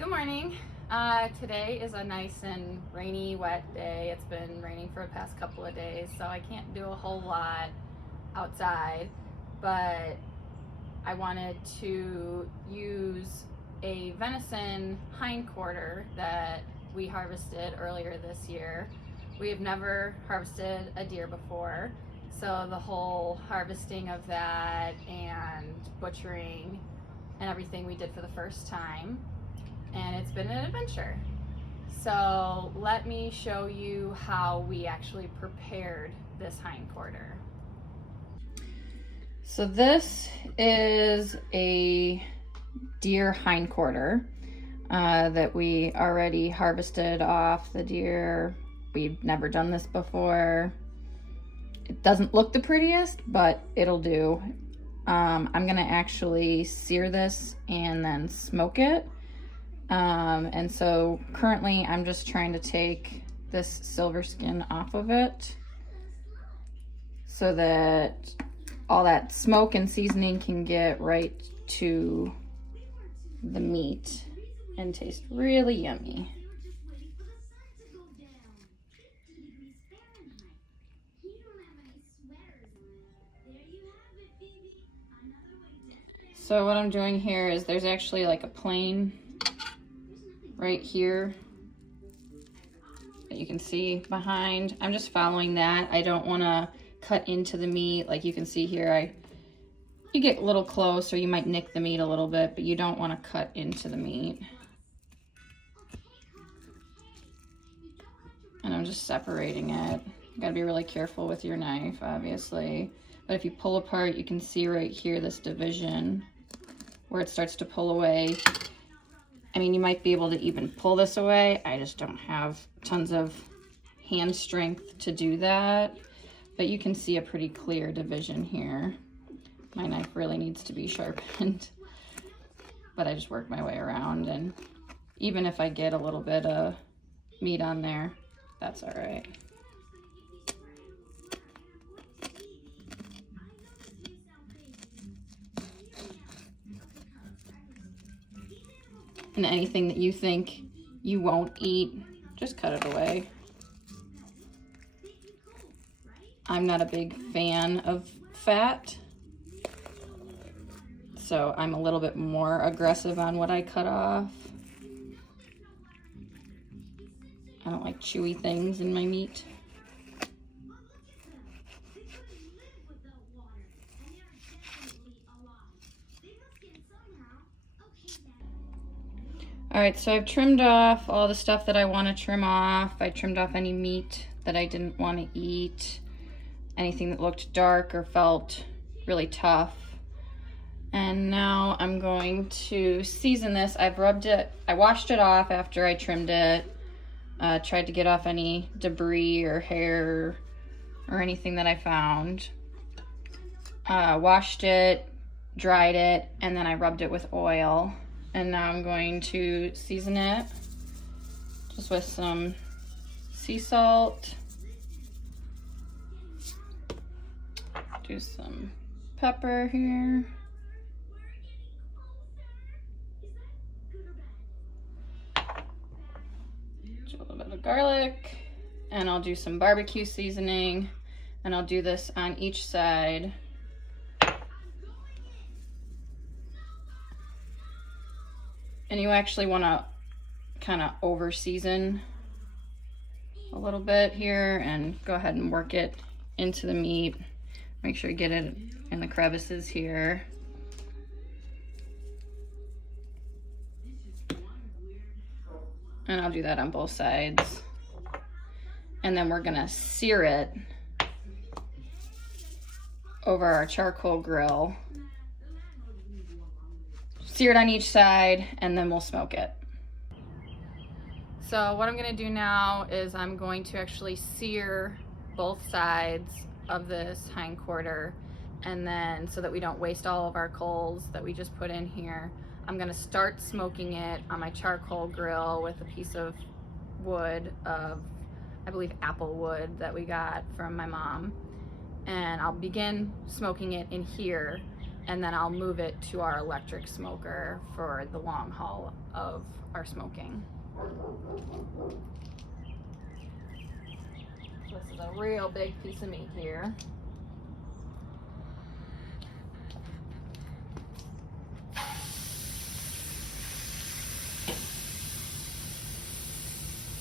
Good morning. Today is a nice and rainy, wet day. It's been raining for the past couple of days, so I can't do a whole lot outside, but I wanted to use a venison hindquarter that we harvested earlier this year. We have never harvested a deer before, so the whole harvesting of that and butchering and everything we did for the first time, and it's been an adventure. So let me show you how we actually prepared this hindquarter. So this is a deer hindquarter that we already harvested off the deer. We've never done this before. It doesn't look the prettiest, but it'll do. I'm gonna actually sear this and then smoke it. And so currently I'm just trying to take this silver skin off of it so that all that smoke and seasoning can get right to the meat and taste really yummy. So what I'm doing here is there's actually like a plane right here that you can see behind. I'm just following that. I don't want to cut into the meat. Like you can see here, you get a little close or you might nick the meat a little bit, but you don't want to cut into the meat. And I'm just separating it. You gotta be really careful with your knife, obviously. But if you pull apart, you can see right here this division where it starts to pull away. I mean, you might be able to even pull this away. I just don't have tons of hand strength to do that. But you can see a pretty clear division here. My knife really needs to be sharpened. But I just work my way around, and even if I get a little bit of meat on there, that's all right. And anything that you think you won't eat, just cut it away. I'm not a big fan of fat, so I'm a little bit more aggressive on what I cut off. I don't like chewy things in my meat. All right, so I've trimmed off all the stuff that I want to trim off. I trimmed off any meat that I didn't want to eat, anything that looked dark or felt really tough. And now I'm going to season this. I've rubbed it, I washed it off after I trimmed it. Tried to get off any debris or hair or anything that I found. Washed it, dried it, and then I rubbed it with oil. And now I'm going to season it just with some sea salt. Do some pepper here. Do a little bit of garlic. And I'll do some barbecue seasoning. And I'll do this on each side. And you actually want to kind of over season a little bit here and go ahead and work it into the meat. Make sure you get it in the crevices here. And I'll do that on both sides. And then we're gonna sear it over our charcoal grill. Sear it on each side, and then we'll smoke it. So what I'm gonna do now is I'm going to actually sear both sides of this hindquarter, and then so that we don't waste all of our coals that we just put in here, I'm gonna start smoking it on my charcoal grill with a piece of wood of, I believe, apple wood that we got from my mom. And I'll begin smoking it in here and then I'll move it to our electric smoker for the long haul of our smoking. This is a real big piece of meat here.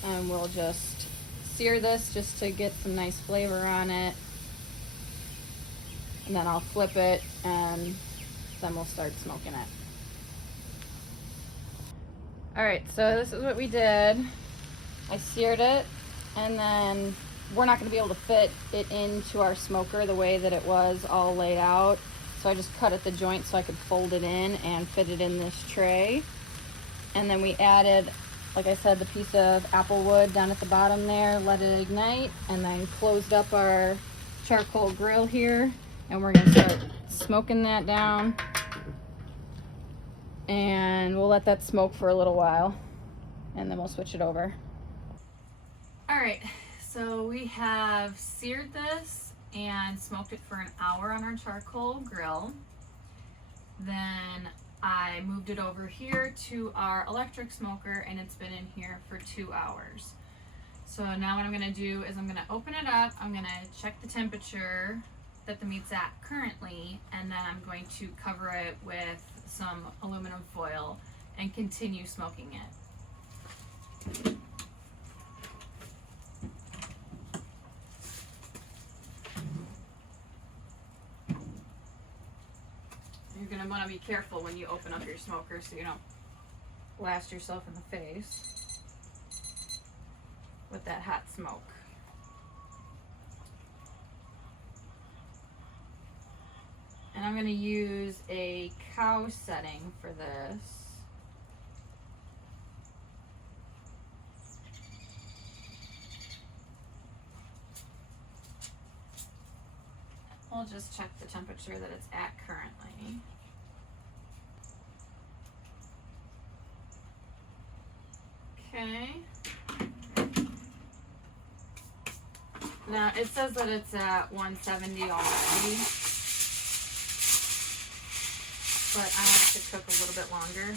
And we'll just sear this just to get some nice flavor on it. And then I'll flip it and then we'll start smoking it. All right, so this is what we did. I seared it, and then we're not gonna be able to fit it into our smoker the way that it was all laid out. So I just cut at the joint so I could fold it in and fit it in this tray. And then we added, like I said, the piece of apple wood down at the bottom there, let it ignite, and then closed up our charcoal grill here. And we're gonna start smoking that down. And we'll let that smoke for a little while, and then we'll switch it over. All right, so we have seared this and smoked it for an hour on our charcoal grill. Then I moved it over here to our electric smoker, and it's been in here for 2 hours. So now what I'm gonna do is I'm gonna open it up, I'm gonna check the temperature that the meat's at currently, and then I'm going to cover it with some aluminum foil and continue smoking it. You're going to want to be careful when you open up your smoker so you don't blast yourself in the face with that hot smoke. And I'm going to use a cow setting for this. We'll just check the temperature that it's at currently. Okay. Now it says that it's at 170 already, but I want it to cook a little bit longer.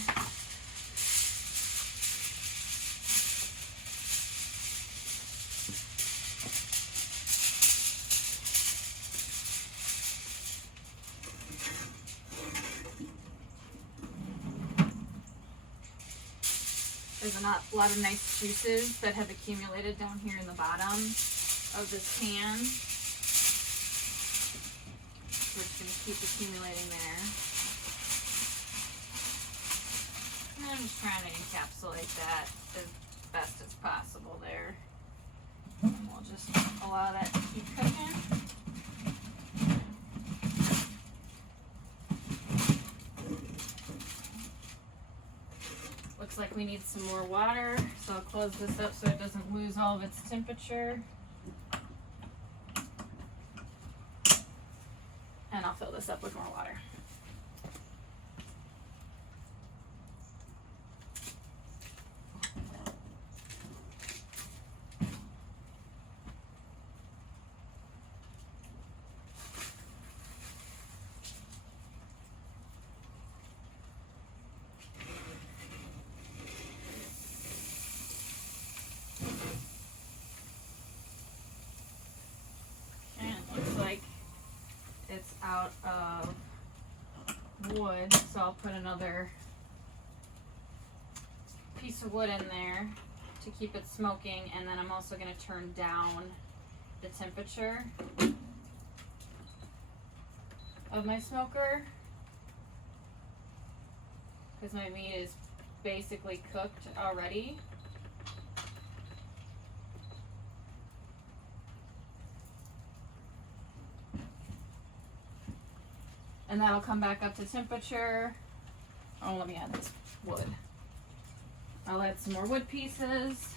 There's a lot of nice juices that have accumulated down here in the bottom of this pan, which is going to keep accumulating there. And I'm just trying to encapsulate that as best as possible there. And we'll just allow that to keep cooking. Looks like we need some more water, so I'll close this up so it doesn't lose all of its temperature. And I'll fill this up with more water. It's out of wood, so I'll put another piece of wood in there to keep it smoking, and then I'm also going to turn down the temperature of my smoker because my meat is basically cooked already. And that'll come back up to temperature. Oh, let me add this wood. I'll add some more wood pieces.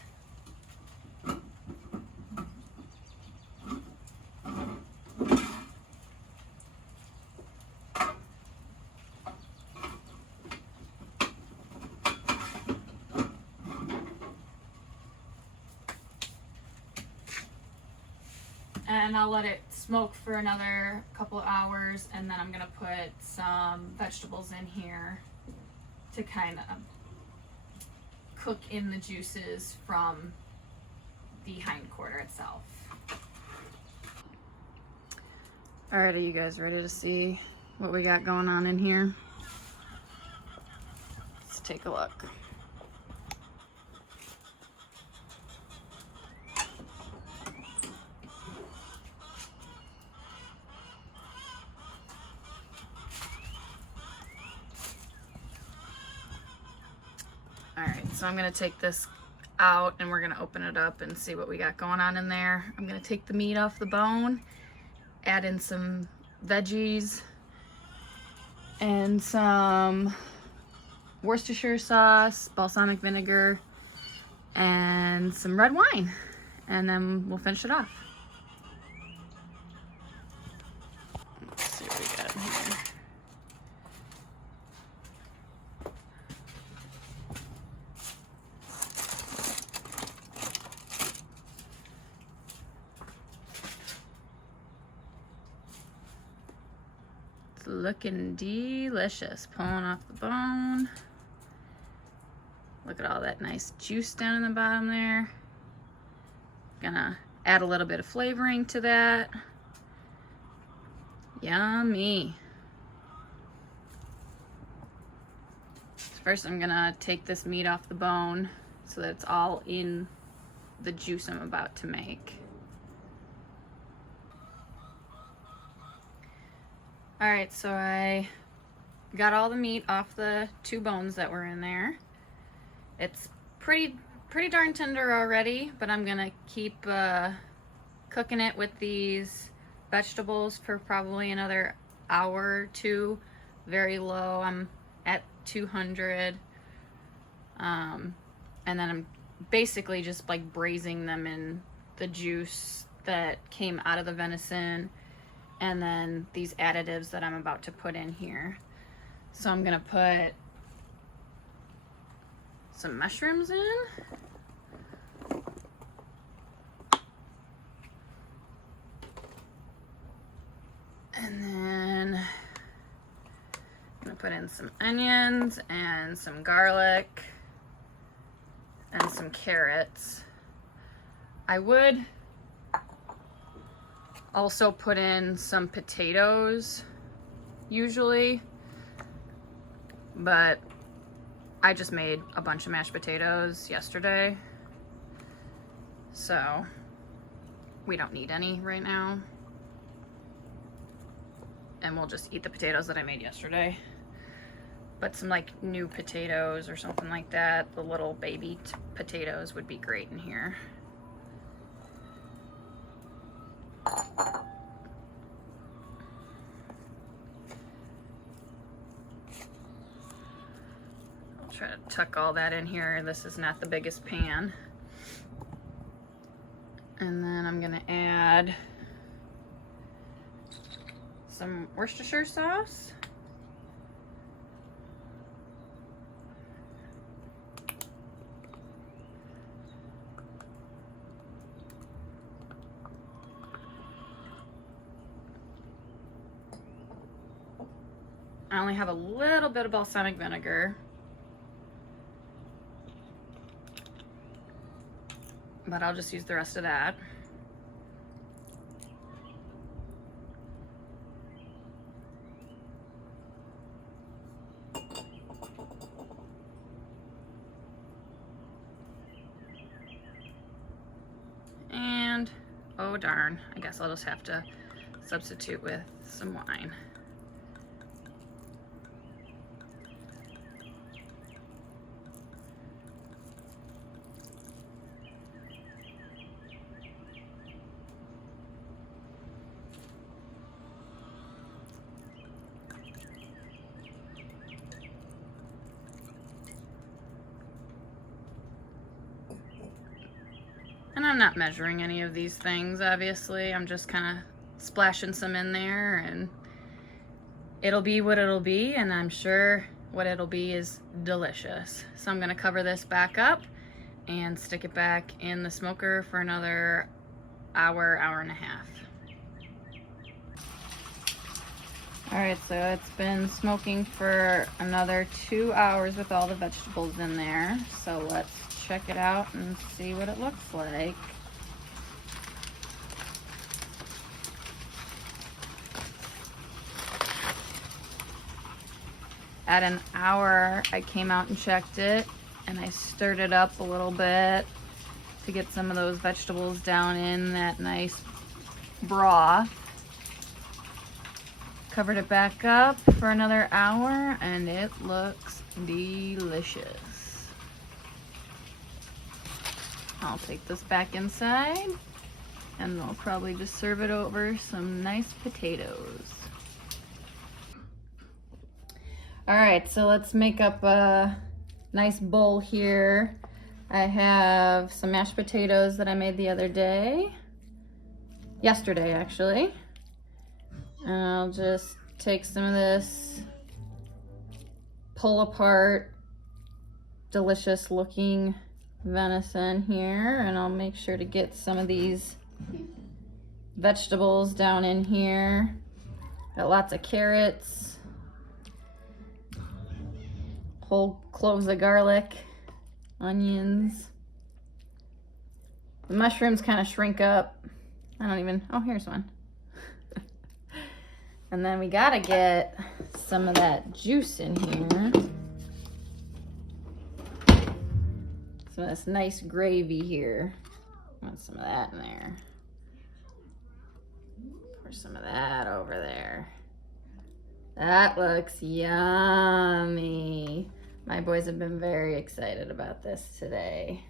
then I'll let it smoke for another couple of hours, and then I'm gonna put some vegetables in here to kind of cook in the juices from the hind quarter itself. All right, are you guys ready to see what we got going on in here? Let's take a look. All right, so I'm gonna take this out and we're gonna open it up and see what we got going on in there. I'm gonna take the meat off the bone, add in some veggies and some Worcestershire sauce, balsamic vinegar, and some red wine, and then we'll finish it off. Let's see what we got in here. Looking delicious. Pulling off the bone. Look at all that nice juice down in the bottom there. Gonna add a little bit of flavoring to that. Yummy. First I'm gonna take this meat off the bone so that it's all in the juice I'm about to make. Alright, so I got all the meat off the 2 bones that were in there. It's pretty darn tender already, but I'm gonna keep cooking it with these vegetables for probably another hour or 2. Very low. I'm at 200. And then I'm basically just like braising them in the juice that came out of the venison, and then these additives that I'm about to put in here. So I'm gonna put some mushrooms in. And then I'm gonna put in some onions and some garlic and some carrots. I would also put in some potatoes usually, but I just made a bunch of mashed potatoes yesterday, so we don't need any right now, and we'll just eat the potatoes that I made yesterday. But some like new potatoes or something like that, the little baby potatoes would be great in here. Try to tuck all that in here. This is not the biggest pan. And then I'm gonna add some Worcestershire sauce. I only have a little bit of balsamic vinegar, but I'll just use the rest of that. And, oh darn, I guess I'll just have to substitute with some wine. And I'm not measuring any of these things, obviously. I'm just kind of splashing some in there, and it'll be what it'll be, and I'm sure what it'll be is delicious. So I'm gonna cover this back up and stick it back in the smoker for another hour, hour and a half. All right, so it's been smoking for another 2 hours with all the vegetables in there. So let's check it out and see what it looks like. At an hour, I came out and checked it, and I stirred it up a little bit to get some of those vegetables down in that nice broth. Covered it back up for another hour, and it looks delicious. I'll take this back inside, and I'll probably just serve it over some nice potatoes. All right, so let's make up a nice bowl here. I have some mashed potatoes that I made the other day, yesterday actually. And I'll just take some of this pull apart, delicious looking venison here, and I'll make sure to get some of these vegetables down in here. Got lots of carrots, whole cloves of garlic, onions. The mushrooms kind of shrink up. Oh, here's one. And then we gotta get some of that juice in here. Some of this nice gravy here. Want some of that in there. Pour some of that over there. That looks yummy. My boys have been very excited about this today.